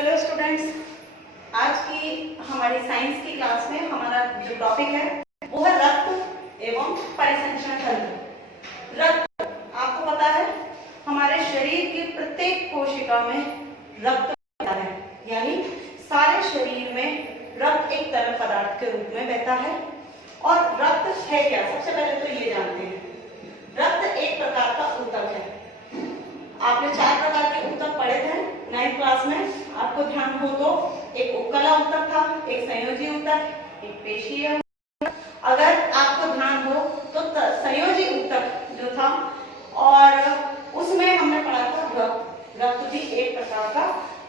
Hello students, आज की हमारी साइंस की क्लास में हमारा जो टॉपिक है वो है रक्त एवं परिसंचरण तंत्र। रक्त आपको पता है हमारे शरीर के प्रत्येक कोशिका में रक्त बहता है, यानी सारे शरीर में रक्त एक तरल पदार्थ के रूप में बहता है। और रक्त है क्या, सबसे पहले तो ये जानते हैं, रक्त एक प्रकार का ऊतक है। आपने 4 प्रकार के ऊतक पढ़े थे 9th क्लास में, आपको ध्यान हो तो एक उपकला ऊतक था, एक संयोजी ऊतक, एक पेशीय ऊतक। अगर आपको ध्यान हो तो संयोजी ऊतक जो था और उसमें हमने पढ़ा था रक्त। रक्त भी एक प्रकार का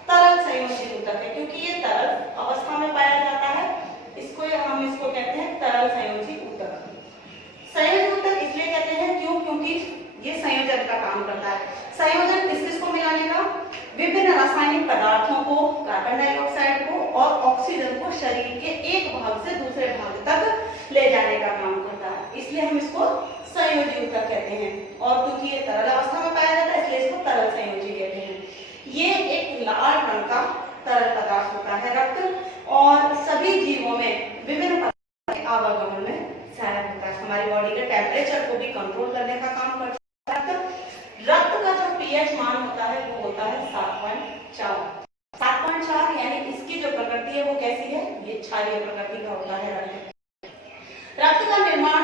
तरल संयोजी ऊतक है, क्योंकि ये तरल अवस्था में पाया जाता है, हम इसको कहते हैं तरल संयोजी ऊतक। संयोजी ऊतक इसलिए कहते हैं क्योंकि ये संयोजन का काम करता है। संयोजन किस किस को मिलाने का, विभिन्न रासायनिक पदार्थों को, कार्बन डाइऑक्साइड को और ऑक्सीजन को शरीर के एक भाग से दूसरे भाग तक ले जाने का काम करता है, इसलिए हम इसको संयोजी ऊतक कहते हैं। और क्योंकि ये तरल अवस्था में पाया जाता है इसलिए इसको तरल संयोजी कहते हैं। ये एक लाल रंग का तरल पदार्थ होता है रक्त, और सभी जीवों में विभिन्न पदार्थों के आवागमन में सहायक होता है। हमारी बॉडी के टेम्परेचर को भी कंट्रोल करने का काम करता है। रक्त का जो पीएच मान होता है वो होता है 7.4। 7.4 यानी इसकी जो प्रकृति है वो कैसी है, ये क्षारीय प्रकृति का होता है रक्त। रक्त का निर्माण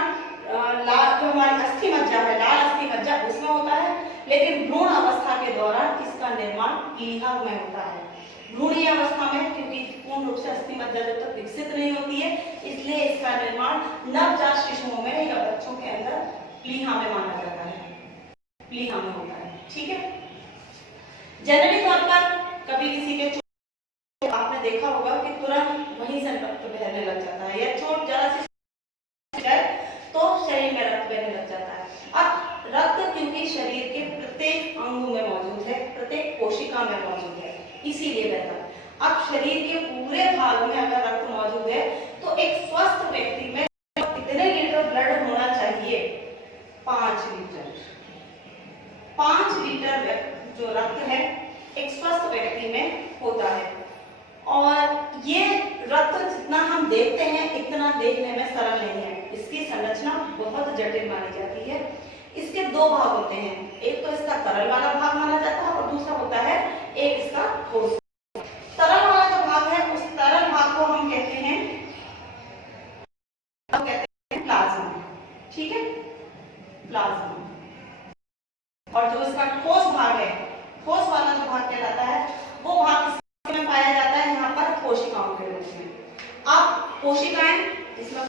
जो हमारी अस्थि मज्जा है, लाल अस्थि मज्जा, उसमें होता है, लेकिन भ्रूण अवस्था के दौरान इसका निर्माण प्लीहा में होता है। भ्रूणीय अवस्था में, क्योंकि पूर्ण रूप से अस्थि मज्जा जब तक विकसित नहीं होती है, इसलिए इसका निर्माण नवजात शिशुओं में या बच्चों के अंदर प्लीहा में माना जाता है, प्लीहा में होता है। ठीक है, जनरली तौर पर कभी किसी के चोट आपने देखा होगा कि तुरंत वहीं से रक्त बहने लग जाता है, या चोट जरा सी तो शरीर में रक्त बहने लग जाता है। अब रक्त क्योंकि शरीर के प्रत्येक अंग में मौजूद है, प्रत्येक कोशिका में मौजूद है, इसीलिए बहता है। अब शरीर के पूरे भाग में अगर रक्त मौजूद है तो एक स्वस्थ व्यक्ति में कितने लीटर ब्लड होना चाहिए, 5 लीटर। 5 लीटर जो रक्त है एक स्वस्थ व्यक्ति में होता है। और ये रक्त जितना हम देखते हैं इतना देखने में सरल नहीं है, इसकी संरचना बहुत जटिल मानी जाती है। इसके 2 भाग होते हैं, एक तो इसका तरल वाला भाग माना जाता है और दूसरा होता है एक इसका ठोस। तरल वाला जो भाग है उस तरल भाग को हम कहते हैं प्लाज्मा। ठीक है, प्लाज्मा। और जो इसका ठोस भाग है, ठोस वाला जो भाग कहलाता है, वो भाग में पाया जाता है यहाँ पर कोशिकाओं के रूप में। अब कोशिकाएं, इसमें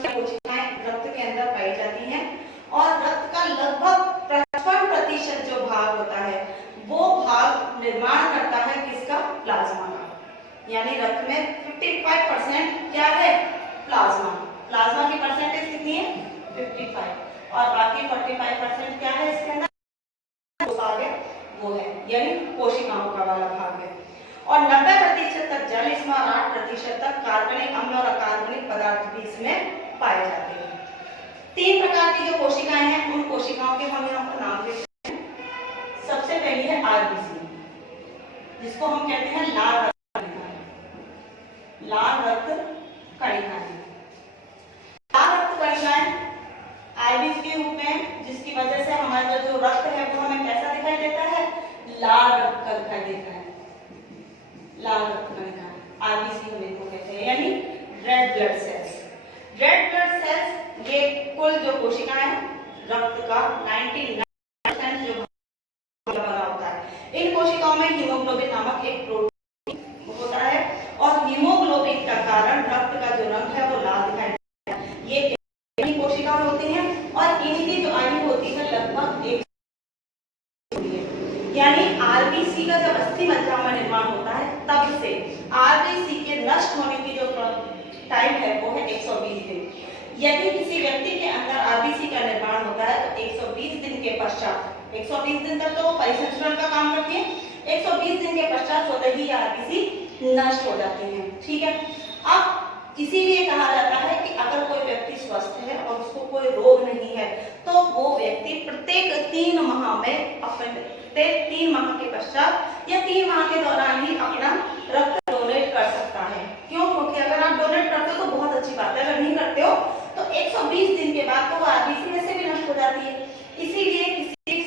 कोशिकाएं रक्त के अंदर पाई जाती हैं, और रक्त का लगभग 55% जो भाग होता है वो भाग निर्माण करता है किसका, प्लाज्मा का। यानी रक्त में 55% क्या है, प्लाज्मा। प्लाज्मा की परसेंटेज कितनी है, 55, और बाकी 45% क्या है इसके अंदर, भाग है वो है, यानी कोशिकाओं का वाला भाग है। और 90% तक जल, इसमें 8% तक कार्बनिक अम्ल और अकार्बनिक पदार्थ भी इसमें पाए जाते हैं। 3 प्रकार की जो कोशिकाएं हैं उन कोशिकाओं के हम यहाँ पर नाम देते हैं। सबसे पहली है आरबीसी, जिसको हम कहते हैं लाल रक्त कणिकाएं। लाल रक्त कणिकाएं, लाल रक्त कणिकाएं आरबीसी के रूप में, जिसकी वजह से हमारा जो रक्त है वो हमें कैसा दिखाई देता है, लाल रक्त का दिखाई देता है। लाल रक्त कणिकाएं आरबीसी हम इनको कहते हैं, यानी red blood cells. Red blood cells ये कुल जो कोशिकाएं हैं रक्त का 99% जो बना होता है। इन कोशिकाओं में हीमोग्लोबिन नामक एक प्रोटीन होता है, और हीमोग्लोबिन का कारण रक्त का जो रंग है वो लाल दिखाई देता है। ये कोशिकाएं होती हैं, और इनकी जो आयु होती है लगभग 1, यानी आरबीसी का जब अस्थि मज्जा में निर्माण होता है तब से आरबीसी के नष्ट होने की जो टाइम है वो है 120 दिन। यदि किसी व्यक्ति के अंदर आरबीसी का निर्माण होता है तो 120 दिन के पश्चात, 120 दिन तक तो वो परिसंचरण का काम करती है, 120 दिन के पश्चात होते ही आरबीसी नष्ट हो जाती है। ठीक है, अब इसीलिए कहा जाता है कि अगर कोई व्यक्ति स्वस्थ है और उसको कोई रोग नहीं है तो वो व्यक्ति प्रत्येक 3 माह में प्रत्येक 3 माह के पश्चात या 3 माह के दौरान ही अपना रक्त डोनेट कर सकता है। क्यों? क्योंकि अगर आप डोनेट करते हो तो बहुत अच्छी बात है, अगर नहीं करते हो तो 120 दिन के बाद तो वो आरबीसी में से भी नष्ट हो जाती है। इसीलिए किसी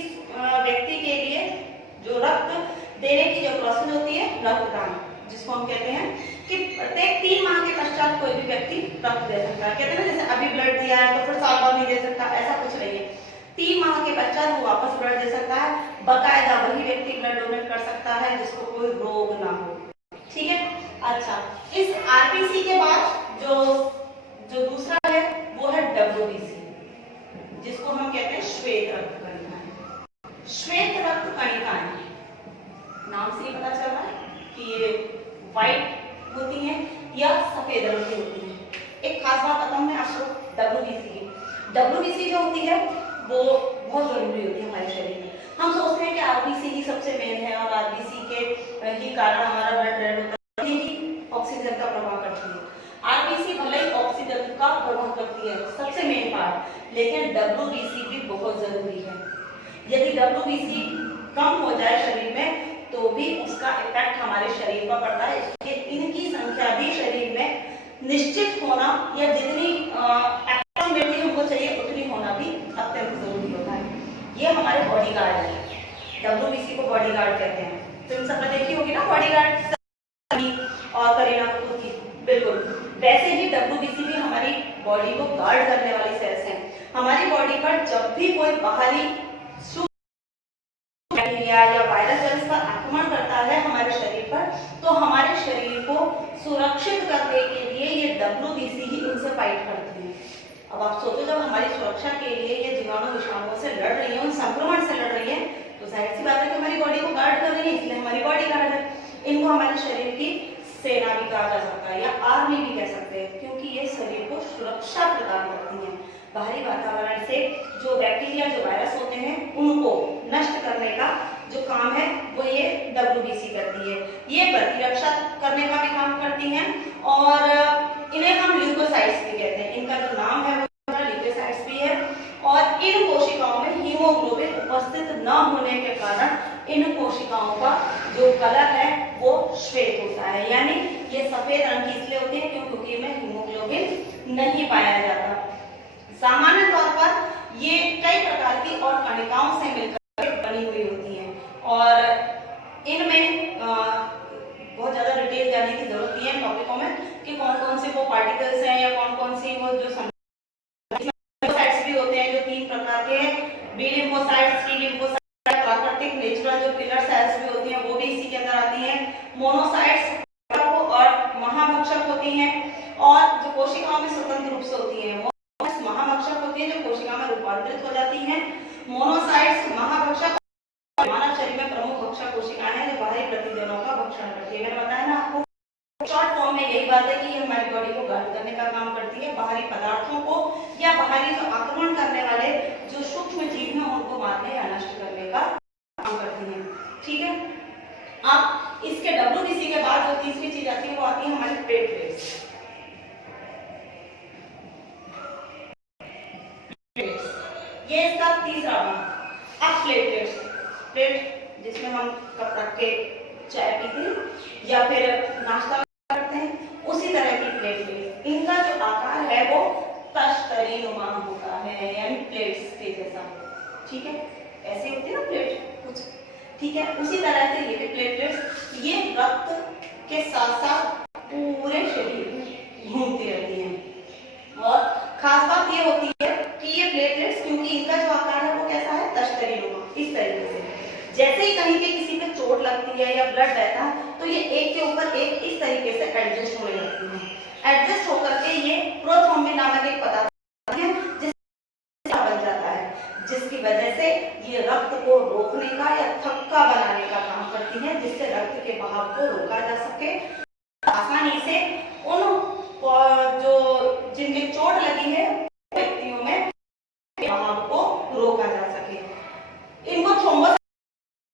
व्यक्ति के लिए जो रक्त देने की जो प्रोसेस होती है रक्तदान, जिसको हम कहते हैं कि प्रत्येक 3 माह के पश्चात कोई भी व्यक्ति रक्त दे सकता है। कहते हैं ना, जैसे अभी ब्लड दिया है तो फिर साल बाद नहीं दे सकता, ऐसा कुछ नहीं है। 3 माह के पश्चात वो वापस ब्लड दे सकता है। बाकायदा वही व्यक्ति ब्लड डोनेट कर सकता है जिसको कोई रोग ना हो। ठीक है। अच्छा, इस आरबीसी के बाद जो दूसरा है वो है डब्ल्यूबीसी, जिसको हम कहते हैं श्वेत रक्त कणिकाएं। श्वेत रक्त कणिकाएं, नाम से ही पता चल रहा है कि ये व्हाइट होती हैं या सफेद रंग की होती हैं। एक खास बात बताऊं मैं आपको डब्ल्यूबीसी की। डब्ल्यूबीसी जो होती है वो बहुत जरूरी होती है हमारे शरीर में। हम सोचते हैं कि आरबीसी ही सबसे मेन है और आरबीसी के ही कारण हमारा ब्लड रेड होता है, ही ऑक्सीजन का प्रभाव करती है। आरबीसी भले ही ऑक्सीजन का प्रभाव करती है, सबसे मेन पार्ट, लेकिन डब्ल्यूबीसी भी बहुत जरूरी है। यदि डब्ल्यूबीसी कम हो जाए शरीर में तो भी उसका इफेक्ट हमारे शरीर पर पड़ता है। इसलिए इनकी संख्या भी शरीर में निश्चित होना या जितनी एप्रोक्सीमेटली हमको चाहिए उतनी होना भी अत्यंत जरूरी होता है। ये हमारे बॉडी गार्ड है, डब्ल्यूबीसी को बॉडी गार्ड कहते हैं। तो इन सबने देखी होगी ना बॉडी गार्ड और करीना कपूर की, बिल्कुल वैसे ही डब्ल्यूबीसी भी हमारी बॉडी को गार्ड करने वाली सेल्स हैं। हमारी बॉडी पर जब भी कोई बाहरी बैक्टीरिया या वायरस जब इस पर आक्रमण करता है हमारे शरीर पर, तो हमारे शरीर को सुरक्षित करने के लिए ये डब्ल्यूबीसी ही उनसे फाइट करती है। अब आप सोचो, जब हमारी सुरक्षा के लिए ये जीवाणु विषाणुओं से लड़ रही है, उन संक्रमण से लड़ रही है, तो जाहिर सी बात है कि हमारी बॉडी को गार्ड कर रही है, इसलिए हमारी बॉडी गार्ड है। इनको हमारे शरीर की सेना भी कहा जा सकता है या आर्मी भी कह सकते हैं, क्योंकि ये शरीर को सुरक्षा प्रदान करती है। बाहरी वातावरण से जो बैक्टीरिया, जो वायरस होते हैं, उनको नष्ट करने का जो काम है वो ये डब्ल्यूबीसी करती है। ये प्रतिरक्षा करने का भी काम करती हैं और इन्हें हम ल्यूकोसाइट्स भी कहते हैं। इनका जो नाम है वो ल्यूकोसाइट्स भी है। और इन कोशिकाओं में हीमोग्लोबिन उपस्थित न होने के कारण इन कोशिकाओं का जो कलर है वो श्वेत होता है, यानी ये सफेद रंग की इसलिए होती है क्योंकि इनमें हीमोग्लोबिन नहीं पाया जाता। सामान्य तौर पर ये कई प्रकार की और कणिकाओं से मिलकर बनी हुई होती हैं और इनमें बहुत ज्यादा डिटेल जाने की जरूरत नहीं है टॉपिकों में कि कौन कौन से वो पार्टिकल्स हैं या कौन कौन सी वो जो लिम्फोसाइट्स भी होते हैं जो 3 प्रकार के हैं। बी लिम्फोसाइट्स, टी लिम्फोसाइट्स, प्राकृतिक नेचुरल जो किलर सेल्स भी होती हैं वो भी इसी के अंदर आती हैं। मोनोसाइट्स और महाभक्षक होती हैं और जो कोशिकाओं में स्वतंत्र रूप से होती हैं वो महाभक्षक होती है जो कोशिका में रूपांतरित हो जाती हैं। मोनोसाइट्स, महाभक्षक मानव शरीर में प्रमुख भक्षक कोशिकाएं हैं जो बाहरी प्रतिजनों का भक्षण करती है। मैंने बताया ना आपको, शॉर्ट फॉर्म में यही बात है कि ये हमारी बॉडी को गार्ड करने का काम करती है, बाहरी पदार्थों को या बाहरी जो आक्रमण करने वाले जो सूक्ष्म जीव हैं उनको मारने या नष्ट करने का काम करती है। ठीक है। अब इसके डब्ल्यूबीसी के बाद जो तीसरी चीज आती है वो आती है हमारी प्लेटलेट्स। ये इसका तीसरा भाग। अब प्लेटलेट्स, प्लेट जिसमें हम कप रख के चाय पीते हैं या फिर नाश्ता करते हैं, उसी तरह की प्लेटलेट्स। इनका जो आकार है वो तश्तरीनुमा होता है, यानी प्लेट्स के जैसा। ठीक है, ऐसे होती है ना प्लेट कुछ, ठीक है, उसी तरह से ये भी प्लेटलेट्स ये रक्त के साथ साथ पूरे शरीर में घूमती रहती हैं। और खास बात ये होती है कि ये प्लेटलेट्स, क्योंकि इनका जो आकार है वो कैसा है, तश्तरीनुमा, इस तरीके से। जैसे ही कहीं पे किसी पे चोट लगती है या ब्लड बहता है तो ये एक के ऊपर एक इस तरीके से एडजस्ट होने लगती है। एडजस्ट होकर के ये प्रोथ्रोम्बिन नामक एक पदार्थ है जिससे बन जाता है, जिसकी वजह से ये रक्त को रोकने का या थक्का बनाने का काम करती है, जिससे रक्त के बहाव को रोका जा सके। आसानी से उन जो जिनके चोट लगी है व्यक्तियों में बहाव को रोका जा सके। इनको थ्रोम्बोसाइट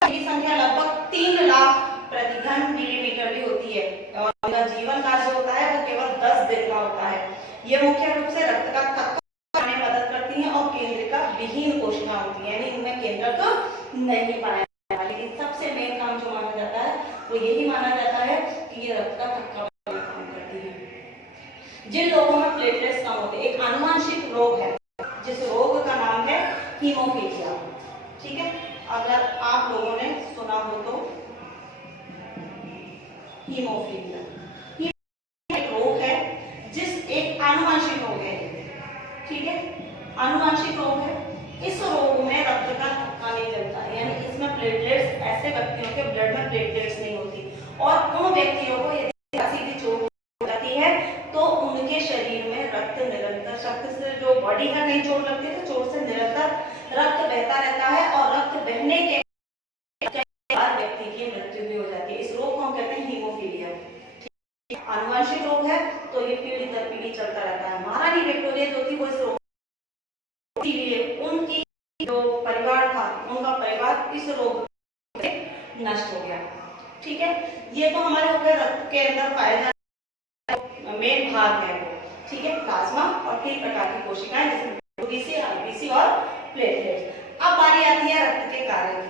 की संख्या लगभग 3 लाख प्रति घन मिलीमीटर भी होती है और इनका जीवन काल जो होता है वो केवल 10 दिन का होता है। ये मुख्य रूप से रक्त का थक्का बनाने में मदद करती हैं और केंद्रिका विहीन केंद्रक नहीं पाया जाता। लेकिन सबसे मेन काम जो माना जाता है वो यही माना जाता है कि ये रक्त का थक्का बनाने का काम करती है। जिन लोगों में प्लेटलेट्स कम होते हैं, एक आनुवंशिक रोग है जिस रोग का नाम है हीमोफीलिया। ठीक है, अगर आप लोगों ने सुना हो तो हीमोफीलिया एक रोग है, जिस एक आनुवंशिक रोग है। ठीक है, आनुवंशिक रोग है। इस रोग में रक्त का थक्का नहीं जमता, यानी इसमें प्लेटलेट्स, ऐसे व्यक्तियों के ब्लड में प्लेटलेट्स नहीं होती। और उन व्यक्तियों को यदि सीधी चोट हो जाती है तो उनके शरीर में रक्त निरंतर, रक्त से जो बॉडी है कहीं चोट लगती है तो चोट से निरंतर रक्त बहता रहता है और रक्त बहने के बाद व्यक्ति की मृत्यु भी हो जाती है। इस रोग को हम कहते हैं हीमोफीलिया। आनुवंशिक रोग है तो ये पीढ़ी दर पीढ़ी चलता रहता है। महारानी विक्टोरिया जो थी वो इस रोग, उनकी जो परिवार था, उनका परिवार इस रोग से नष्ट हो गया। ठीक है, ये तो हमारे हो गए रक्त के अंदर पाए जाने मेन भाग है वो। ठीक है, प्लाज्मा और 3 प्रकार की कोशिकाएं जिसमें यूबीसी, आरबीसी और प्लेटलेट्स। अब बारी आती है रक्त के कार्य की।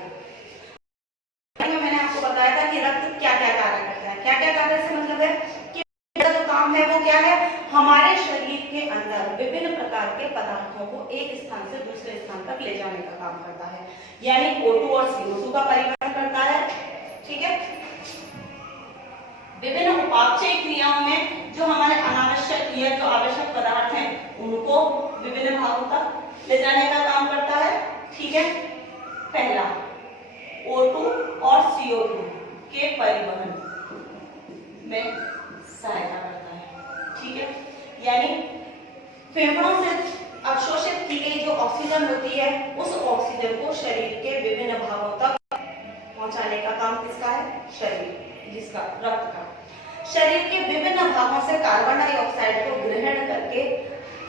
मैंने आपको बताया था कि रक्त क्या क्या कार्य करता है। क्या क्या कार्य से मतलब है कि जो काम है वो क्या है, हमारे शरीर के अंदर विभिन्न प्रकार के पदार्थों को एक स्थान से दूसरे स्थान तक ले जाने का काम करता है, यानी O2 और CO2 का परिवहन करता है। ठीक है, विभिन्न उपापचय क्रियाओं में जो हमारे अनावश्यक या जो आवश्यक पदार्थ हैं उनको विभिन्न भागों तक ले जाने का काम करता है। ठीक है, पहला O2 और CO2 के परिवहन में सहायता करता है। ठीक है, यानी फेफड़ों से अवशोषित की गई जो ऑक्सीजन होती है उस ऑक्सीजन को शरीर के विभिन्न भागों तक पहुंचाने का काम किसका है, शरीर, जिसका रक्त का। शरीर के विभिन्न भागों से कार्बन डाइऑक्साइड को ग्रहण करके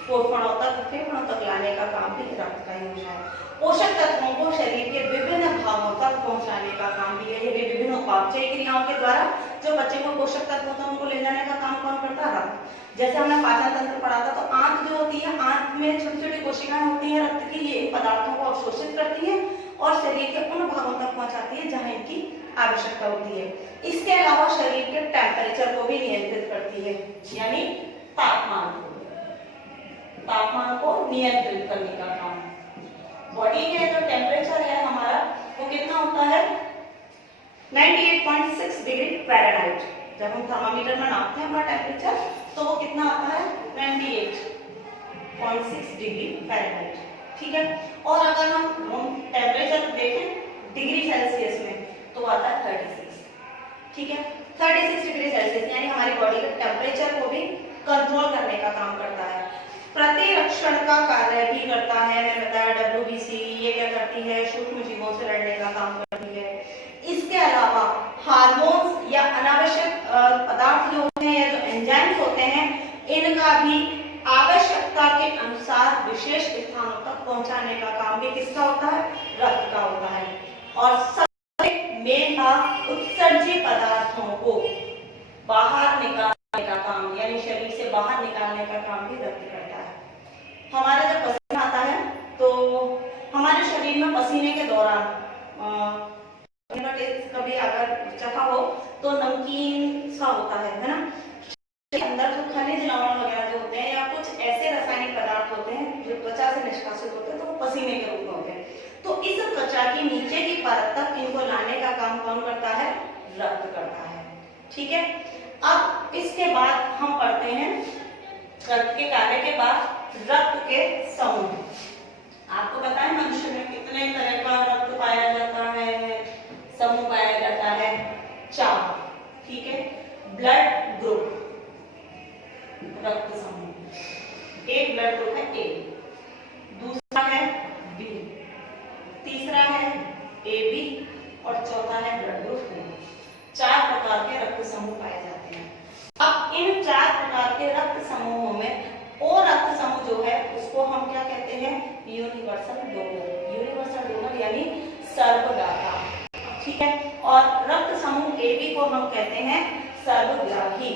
फेफड़ों तक लाने का काम भी रक्त का ही होता है। पोषक तत्वों को शरीर के विभिन्न भागों तक पहुंचाने का काम भी है। विभिन्न उपापचय क्रियाओं के द्वारा जो बच्चे को पोषक तत्व होते हैं उनको ले जाने का काम कौन करता है, रक्त। जैसे हमने पाचन तंत्र पढ़ा था तो आंत जो होती है, आंत में छोटी छोटी कोशिकाएं होती हैं रक्त की, ये पदार्थों को अवशोषित करती है और शरीर के उन भागों तक पहुंचाती है जहां इनकी आवश्यकता होती है। इसके अलावा शरीर के टेम्परेचर को भी नियंत्रित करती है, यानी तापमान को नियंत्रित करने का काम। बॉडी के जो टेम्परेचर है हमारा वो कितना होता है, 98.6 डिग्री फ़ारेनहाइट। जब हम थर्मामीटर में नापते हैं हमारा टेम्परेचर तो वो कितना आता है, 98.6 डिग्री फ़ारेनहाइट। ठीक है, और अगर हम टेम्परेचर देखें डिग्री सेल्सियस में तो आता है 36। ठीक है, 36 डिग्री सेल्सियस, यानी हमारी बॉडी के टेम्परेचर को भी कंट्रोल करने का काम करता है। प्रतिरक्षण का कार्य भी करता है। मैंने बताया WBC ये क्या करती है, सूक्ष्म जीवों से लड़ने का काम करती है। इसके अलावा हार्मोन्स या अनावश्यक पदार्थ जो होते हैं या जो एंजाइम्स होते हैं इनका भी आवश्यकता के अनुसार विशेष स्थानों तक पहुंचाने का काम भी किसका होता है, रक्त का होता है। और सबसे मेन भाग उत्सर्जित पदार्थों को बाहर निकालने का काम, यानी शरीर से बाहर निकालने का काम भी रक्त करता है। हमारा जब पसीना आता है तो हमारे शरीर में पसीने के दौरान कभी अगर चखा हो तो नमकीन सा होता है ना। अंदर जो खनिज लवण वगैरह जो होते हैं या कुछ ऐसे रासायनिक पदार्थ होते हैं जो त्वचा से निष्कासित होते हैं तो वो पसीने के रूप में होते हैं। तो इस त्वचा की नीचे की परत तक इनको लाने का काम कौन करता है, रक्त करता है। ठीक है, अब इसके बाद हम पढ़ते हैं रक्त के कार्य के बाद रक्त के समूह। आपको पता है मनुष्य में कितने तरह का रक्त पाया जाता है, समूह पाया जाता है 4। ठीक है, ब्लड ग्रुप रक्त समूह, एक ब्लड ग्रुप है A, दूसरा है B, तीसरा है AB और चौथा है ब्लड ग्रुप O। 4 प्रकार के रक्त समूह पाए जाते हैं। अब इन 4 प्रकार के रक्त समूहों में O रक्त समूह जो है उसको हम क्या कहते हैं, यूनिवर्सल डोनर। यूनिवर्सल डोनर यानी सर्वदाता। ठीक है, और रक्त समूह AB को हम कहते हैं सर्वग्राही।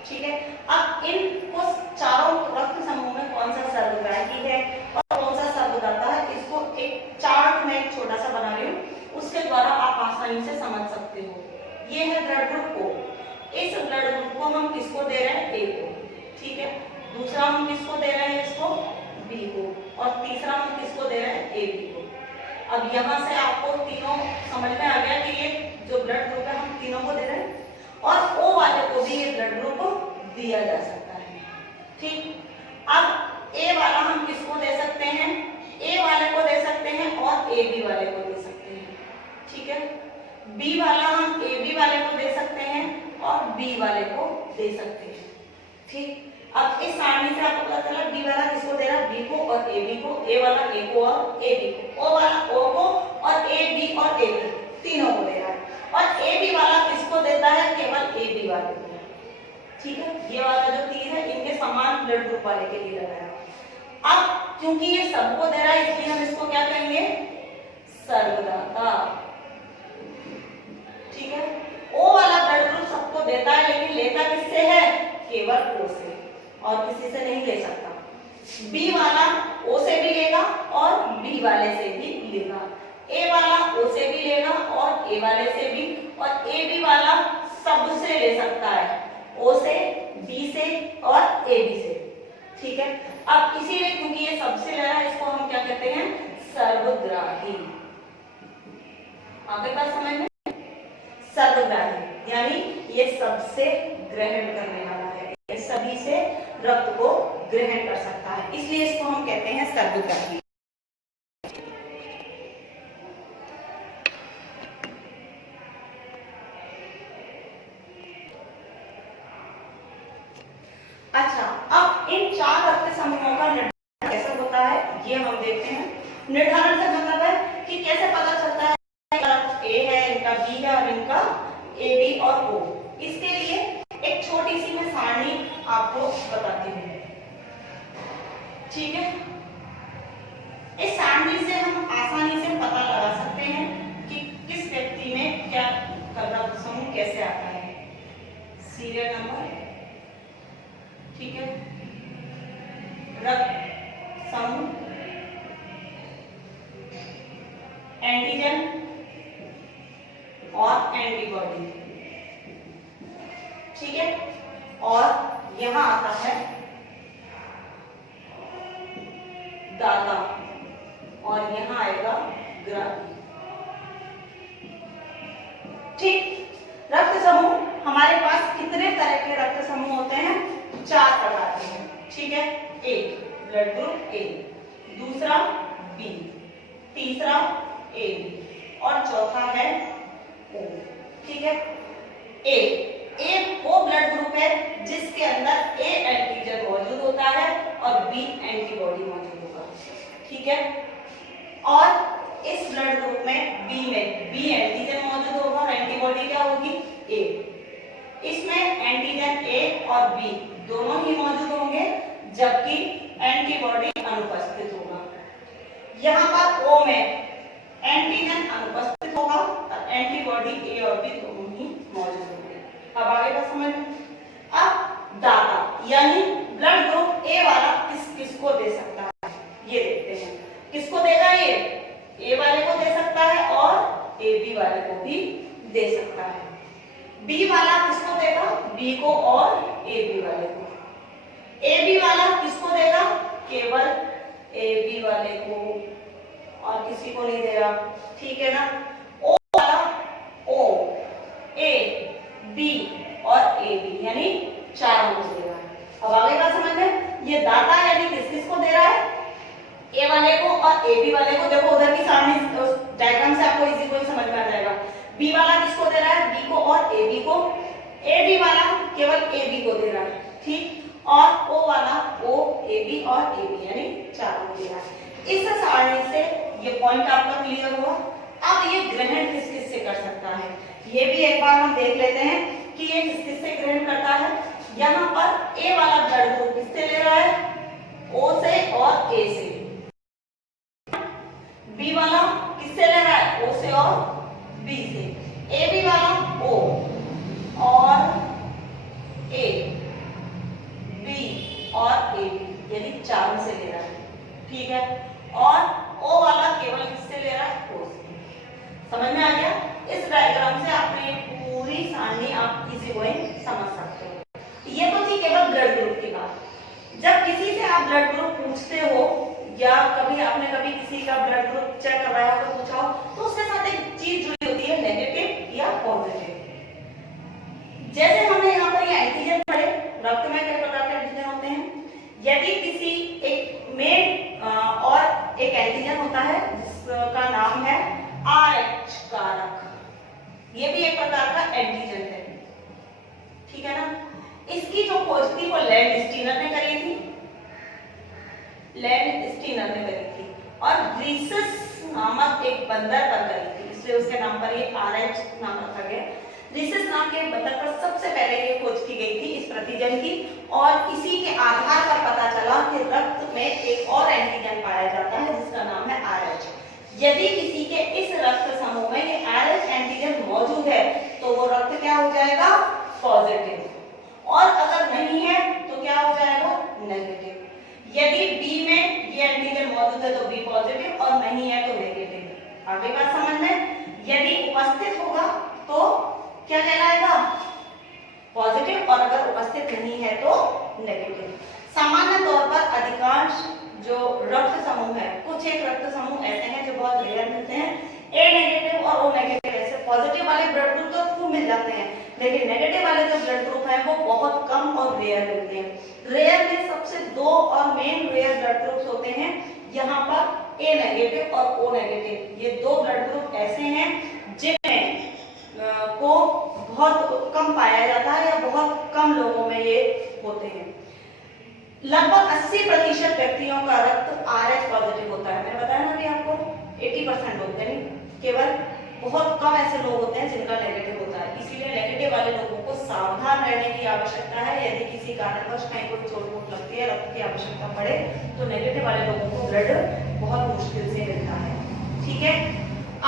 ठीक है, अब इनको चारों रक्त समूह में कौन सा सर्वग्राही है और कौन सा सर्वदाता है, इसको एक चार्ट में छोटा सा बना रही हूँ, उसके द्वारा आप आसानी से समझ सकते हो। ये है ब्लड ग्रुप O। इस ब्लड ग्रुप को हम किसको दे रहे हैं? A को, ठीक है। दूसरा हम किसको दे रहे हैं? इसको B को, और तीसरा हम किसको दे रहे हैं? AB को। अब यहाँ से आपको तीनों समझ में आ गया कि ये जो ब्लड ग्रुप है हम तीनों को दे रहे हैं, और O वाले को भी ये ब्लड ग्रुप दिया जा सकता है, ठीक। अब A वाला हम किसको दे सकते हैं? A वाले को दे सकते हैं और AB वाले को दे सकते हैं, ठीक है। B वाला हम AB वाले को दे सकते हैं और B वाले को दे सकते हैं, ठीक। अब इस सारणी से आपको पता चला B वाला किसको दे रहा है? B को और AB को, A वाला A को और AB को, O वाला O को और AB और AB तीनों को दे रहा है, और AB वाला किसको देता है? केवल AB वाले को, ठीक है। ये वाला जो तीर है इनके समान ब्लड ग्रुप वाले के लिए लगाया। अब क्योंकि ये सबको दे रहा है इसलिए हम इसको क्या कहेंगे? सर्वदाता, ठीक है। O वाला ब्लड ग्रुप सबको देता है, लेकिन लेता किससे है? केवल O से, और किसी से नहीं ले सकता। B वाला O से भी लेगा और B वाले से भी लेगा। A वाला O से भी लेगा और A वाले से भी, और AB वाला सबसे ले सकता है, O से, B से और AB से, ठीक है। अब इसीलिए क्योंकि ये सबसे ले रहा है इसको हम क्या कहते हैं? सर्वग्राही। आगे बात समझ में? सर्वग्राही यानी ये सबसे ग्रहण करने वाला है, ये सभी से रक्त को ग्रहण कर सकता है, इसलिए इसको हम कहते हैं सर्वग्राही। अच्छा, अब इन चार रक्त समूहों का निर्धारण कैसे होता है ये हम देखते हैं। निर्धारण से मतलब है कि कैसे पता चलता है A है, इनका B है और इनका AB और O। इसके लिए एक छोटी सी मैं सारणी आपको बताती हूँ, ठीक है। इस सारणी से हम आसानी से पता लगा सकते हैं कि किस व्यक्ति में क्या रक्त समूह कैसे आता है। सीरियल नंबर, ठीक है, रक्त समूह, एंटीजन और एंटीबॉडी, ठीक है। और यहां आता है दाता और यहां आएगा ग्राही, ठीक। रक्त समूह हमारे पास कितने तरह के रक्त समूह होते हैं? 4 प्रकार के हैं, ठीक है। एक ब्लड ग्रुप A, दूसरा B, तीसरा AB और चौथा है O, ठीक है। A वो ब्लड ग्रुप है जिसके अंदर A एंटीजन मौजूद होता है और B एंटीबॉडी मौजूद होगा, ठीक है। और इस ब्लड ग्रुप में B एंटीजन मौजूद होगा और एंटीबॉडी क्या होगी? A। इसमें एंटीजन A और B दोनों ही मौजूद होंगे, जबकि एंटीबॉडी अनुपस्थित होगा। यहाँ पर O में एंटीजन अनुपस्थित होगा और एंटीबॉडी A और B दोनों ही मौजूद होंगे। अब आगे का समझ। अब दाता यानी ब्लड ग्रुप A वाला किसको दे सकता है ये देखते हैं। किसको देगा? ये A वाले को दे सकता है और AB वाले को भी दे सकता है। B वाला किसको देगा? B को और AB वाले को। AB वाला किसको देगा? केवल AB वाले को और किसी को नहीं देगा, ठीक है ना। O वाला O, A, B और AB यानी चारों को दे रहा है। अब आगे बात समझ में। ये दाता यानी किसको दे रहा है? A वाले को और AB वाले को। देखो उधर की सारणी डायग्राम से आपको इसी को समझ में आ जाएगा। B वाला किसको दे रहा है? B को और AB को। AB वाला केवल AB को दे रहा है, ठीक। और O वाला O, AB और AB यानी चारों को दे रहा है। इस सारणी से ये पॉइंट आपका क्लियर हुआ। अब ये ग्रहण किस किस से कर सकता है ये भी एक बार हम देख लेते हैं कि ये किस किस से ग्रहण करता है। यहाँ पर A वाला ब्लड ग्रुप किससे ले रहा है? O से और A से। B वाला किससे ले रहा है? O से और B से। AB वाला O और A, B और AB यानी चारों से ले रहा है, ठीक है। और O वाला केवल किससे ले रहा है? O से। समझ में आ गया? इस डायग्राम से आपने पूरी सारणी आप इजी गोइंग समझ सकते हो। ये तो थी केवल ब्लड ग्रुप की बात। जब किसी से आप ब्लड ग्रुप पूछते हो या कभी आपने कभी किसी का ब्लड ग्रुप चेक करवाया हो तो पूछा हो, तो उसके साथ एक चीज जुड़ी होती है, नेगेटिव या पॉजिटिव। जैसे हमने यहाँ पर ये एंटीजन पढ़े, रक्त में कई प्रकार के एंटीजन होते हैं। यदि किसी एक मेन और एक एंटीजन होता है जिसका नाम है RH कारक, ये भी एक प्रकार का एंटीजन है, ठीक है ना। इसकी जो खोज थी वो लैंड स्टीनर ने करी थी, लैंड स्टीनर ने करी थी, और रीसस नामक एक बंदर पर करी थी, इसलिए उसके नाम पर ये RH नाम रखा गया। रीसस नाम के बंदर पर सबसे पहले ये खोज की गई थी इस प्रतिजन की, और इसी के आधार पर पता चला कि रक्त में एक और एंटीजन पाया जाता है जिसका नाम है RH। यदि किसी के इस रक्त समूह में ये RH एंटीजन मौजूद है तो वो रक्त क्या हो जाएगा? पॉजिटिव, और अगर नहीं है तो क्या हो जाएगा? नेगेटिव। यदि B में ये एंटीजन मौजूद है तो B पॉजिटिव, और नहीं है तो नेगेटिव। आगे बात समझ में? यदि उपस्थित होगा तो क्या कहलाएगा? पॉजिटिव, और अगर उपस्थित नहीं है तो नेगेटिव। सामान्य तौर पर अधिकांश जो रक्त समूह है, कुछ एक रक्त समूह ऐसे हैं जो बहुत रेयर मिलते हैं, A नेगेटिव और O नेगेटिव। ऐसे पॉजिटिव वाले ब्लड ग्रुप तो खूब मिल जाते हैं, लेकिन नेगेटिव वाले जो ब्लड ग्रुप हैं वो बहुत कम और रेयर मिलते हैं। रेयर में सबसे दो और मेन रेयर ब्लड ग्रुप्स होते हैं यहाँ पर, A नेगेटिव और O नेगेटिव। ये दो ब्लड ग्रुप ऐसे हैं जिनमें को बहुत कम पाया जाता है या बहुत कम लोगों में ये होते हैं। लगभग 80% व्यक्तियों का रक्त RH पॉजिटिव होता है। मैंने बताया ना अभी आपको 80% होते हैं, केवल बहुत कम ऐसे लोग होते हैं जिनका नेगेटिव होता है। इसीलिए नेगेटिव वाले लोगों को सावधान रहने की आवश्यकता है। यदि किसी कारणवश कहीं कोई चोट वोट लगती है, रक्त की आवश्यकता पड़े, तो नेगेटिव वाले लोगों को ब्लड बहुत मुश्किल से मिलता है, ठीक है।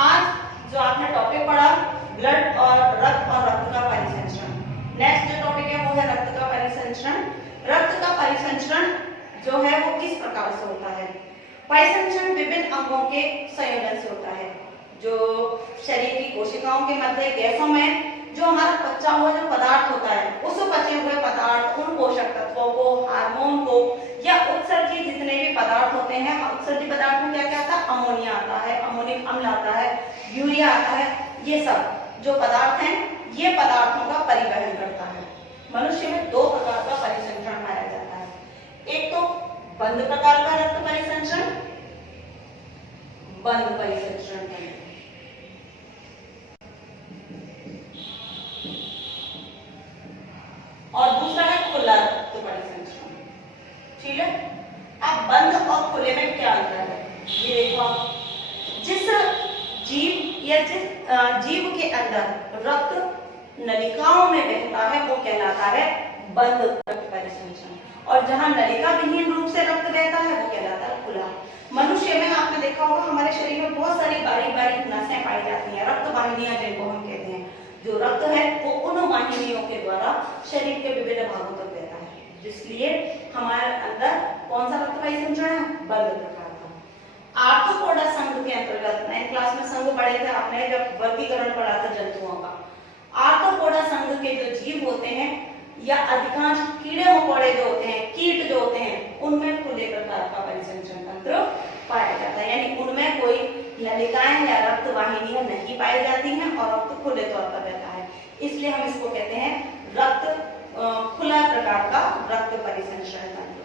आज जो आपने टॉपिक पढ़ा ब्लड और रक्त का परिसंचरण, नेक्स्ट जो टॉपिक है वो है रक्त का परिसंचरण। रक्त का परिसंचरण जो है वो किस प्रकार से होता है? परिसंचरण विभिन्न अंगों के संयोजन से होता है। जो शरीर की कोशिकाओं के मध्य गैसों में जो हमारा पचा हुआ जो पदार्थ होता है, उस पचे हुए पदार्थ, उन पोषक तत्वों को, हार्मोन को, या उत्सर्जी जितने भी पदार्थ होते हैं, उत्सर्जी पदार्थ में क्या क्या आता है? अमोनिया आता है, अमोनिक अम्ल आता है, यूरिया आता है। ये सब जो पदार्थ हैं ये पदार्थों का परिवहन करता है। मनुष्य में दो प्रकार का परिसंचरण पाया जाता है, एक तो बंद प्रकार का रक्त परिसंचरण, बंद परिसंचरण, और दूसरा है खुला रक्त परिसंचरण, ठीक है। अब बंद और खुले में क्या अंतर है ये देखो आप। जिस जीव या जिस जीव के अंदर रक्त नलिकाओं में बहता है वो कहलाता है बंद रक्त परिसंचरण, और जहां नलिका विहीन रूप से रक्त बहता है वो कहलाता है खुला। मनुष्य में आपने देखा होगा हमारे शरीर में बहुत सारी बारीक बारीक नसें पाई जाती हैं, रक्त वाहिनियां जिनको हम कहते हैं। जो रक्त है वो उन वाहिनियों के द्वारा शरीर के विभिन्न भागों तक बहता है, जिसलिए हमारे अंदर कौन सा रक्त परिसंचरण है? बंद प्रकार का। आर्थ्रोपोडा संघ के अंतर्गत 9th क्लास में संघ पढ़े थे आपने जब वर्गीकरण पढ़ा था जंतुओं का। आर्थ्रोपोडा संघ के जो जीव होते हैं या अधिकांश कीड़े मकोड़े जो होते हैं, कीट जो होते हैं, उनमें खुले प्रकार का परिसंचरण तंत्र पाया जाता है, यानी उनमें कोई नलिकाएं या रक्त वाहिनियां नहीं पाई जाती हैं और रक्त खुले तौर पर रहता है। इसलिए हम इसको कहते हैं रक्त खुला प्रकार का रक्त परिसंचरण तंत्र।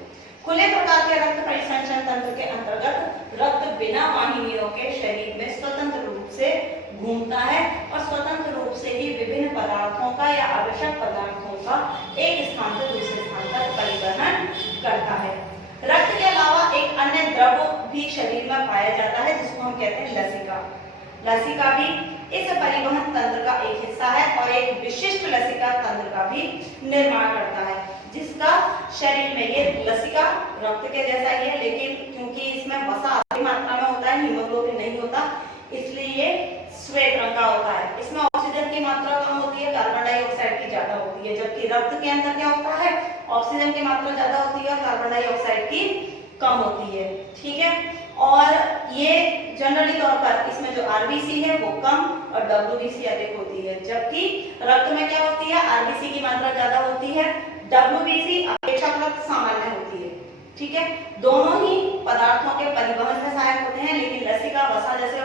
खुले प्रकार के रक्त परिसंचरण तंत्र के अंतर्गत रक्त बिना वाहिनियों के शरीर में स्वतंत्र रूप से घूमता है और स्वतंत्र रूप से ही विभिन्न पदार्थों का या आवश्यक पदार्थों का एक स्थान से दूसरे स्थान पर परिवहन करता है। रक्त के अलावा एक अन्य द्रव भी शरीर में पाया जाता है जिसको हम कहते हैं लसिका। लसिका भी इस परिवहन तंत्र का एक हिस्सा है और एक विशिष्ट लसिका तंत्र का भी निर्माण करता है, जिसका शरीर में ये लसिका रक्त के जैसा ही है, लेकिन क्योंकि इसमें वसा अधिक मात्रा में होता है, हीमोग्लोबिन नहीं होता, इसलिए ये श्वेत रंग का होता है। इसमें ऑक्सीजन की मात्रा कम होती है, कार्बन डाइऑक्साइड की ज्यादा होती है, जबकि रक्त के अंदर क्या होता है? ऑक्सीजन की मात्रा ज्यादा होती है और कार्बन डाइऑक्साइड की कम होती है, ठीक है। और ये जनरली तौर पर इसमें जो आरबीसी है वो कम और डब्ल्यूबीसी अधिक होती है, जबकि रक्त में क्या होती है, आरबीसी की मात्रा ज्यादा होती है, डब्ल्यूबीसी अपेक्षाकृत सामान्य होती है। ठीक है, दोनों ही पदार्थों के परिवहन में सहायक होते हैं, लेकिन लसिका वसा जैसे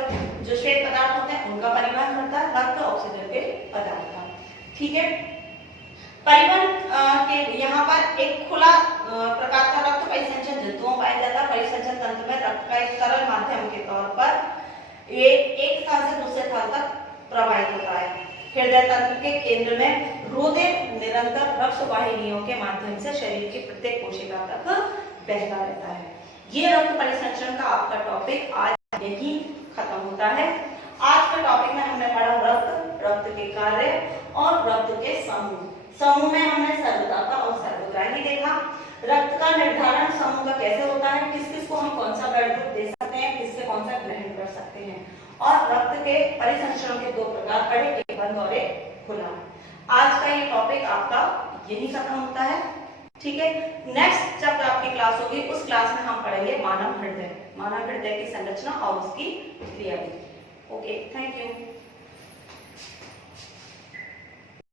जो श्वेत पदार्थ होते हैं उनका परिवहन करता है, रक्त ऑक्सीजन के पदार्थ का। ठीक है, परिवहन के यहाँ पर एक खुला प्रकार का रक्त परिसंचन जंतुओं पाया जाता है। परिसंचन तंत्र में रक्त का एक तरल माध्यम के तौर पर ये एक स्थान से दूसरे स्थान तक प्रवाहित होता है। हृदय तंत्र के केंद्र में रुधिर निरंतर रक्त वाहिनियों के माध्यम से शरीर की प्रत्येक कोशिका तक बहता रहता है। ये रक्त परिसंचरण का आपका टॉपिक आज यही खत्म होता है। आज के टॉपिक में हमने पढ़ा रक्त, रक्त के कार्य और रक्त के समूह। समूह में हमने सर्वदाता और सर्वग्राही देखा। रक्त का निर्धारण समूह का कैसे होता है, किस किस को हम कौन सा ब्लड ग्रुप दे सकते हैं, किससे कौन सा ग्रहण कर सकते हैं, और रक्त के परिसंचरण के दो प्रकार पढ़े, एक बंद और एक खुला। आज का ये टॉपिक आपका यही खत्म होता है। ठीक है, नेक्स्ट जब आपकी क्लास होगी उस क्लास में हम पढ़ेंगे मानव हृदय, मानव हृदय की संरचना और उसकी क्रियाविधि। Okay, thank you.